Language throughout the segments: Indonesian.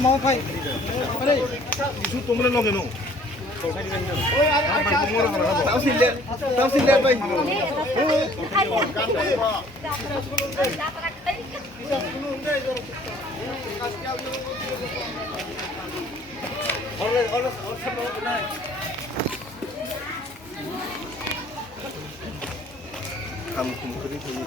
mau phải ở đây chút tôm lên lo kìa nó tao xin lên đây kamu kering tuh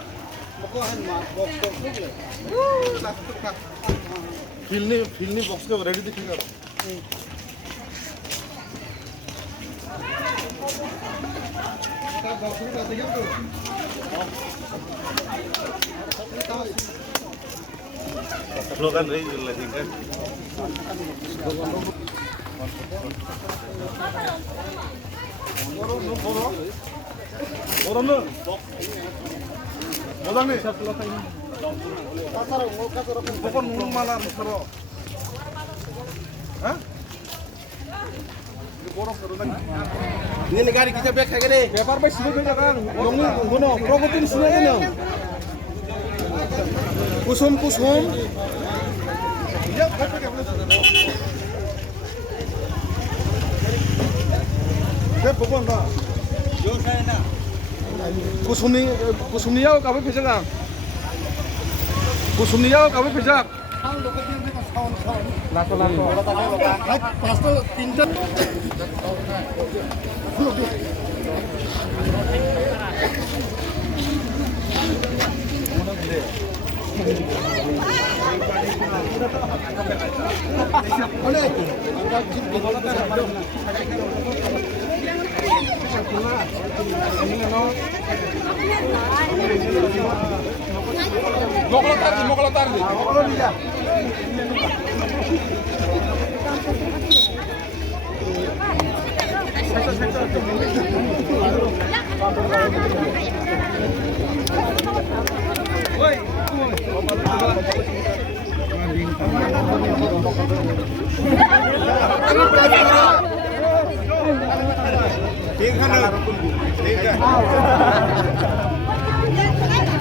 filni box का रेडी दिखेगा slogan रही लगी kan Orang nih. Bukan malah sero. Hah? ini negara kita baik kayak gini व्यापार में शुरू में जाकर लोगों गुनो प्रगति शुरू में ना kusum ये खत्म क्या बोले ये भगवान का जो है ना kusumniya kabe pejanga kusumniya kabe pejak lako pastel tinta mau kalau tardi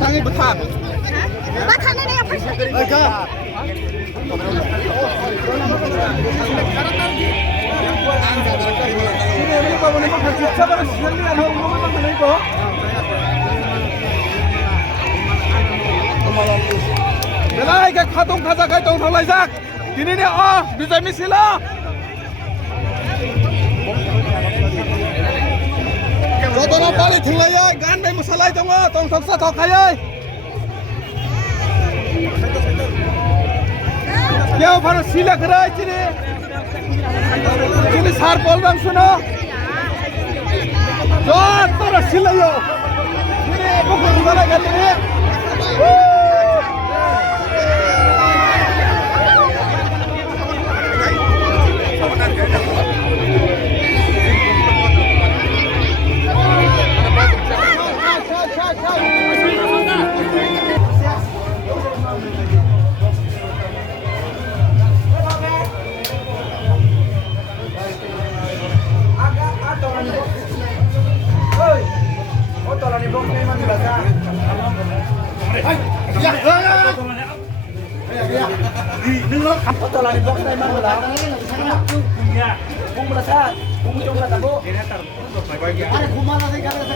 tangi betan Batannya yang pasti. Belai ke khatung khaja kai tong thalai jak tini ne o bijay misila jotono pali thilai gan bai masalai tong thoksa thokai क्या फरक सिला करा चिने चिने सार बोल बंग सुनो जो तोरा सिला यो चिने बुक दुला गते ने Tolong box tay mang wala. Kung berasa, kung jong na tabo. Ada kumala sa kada sa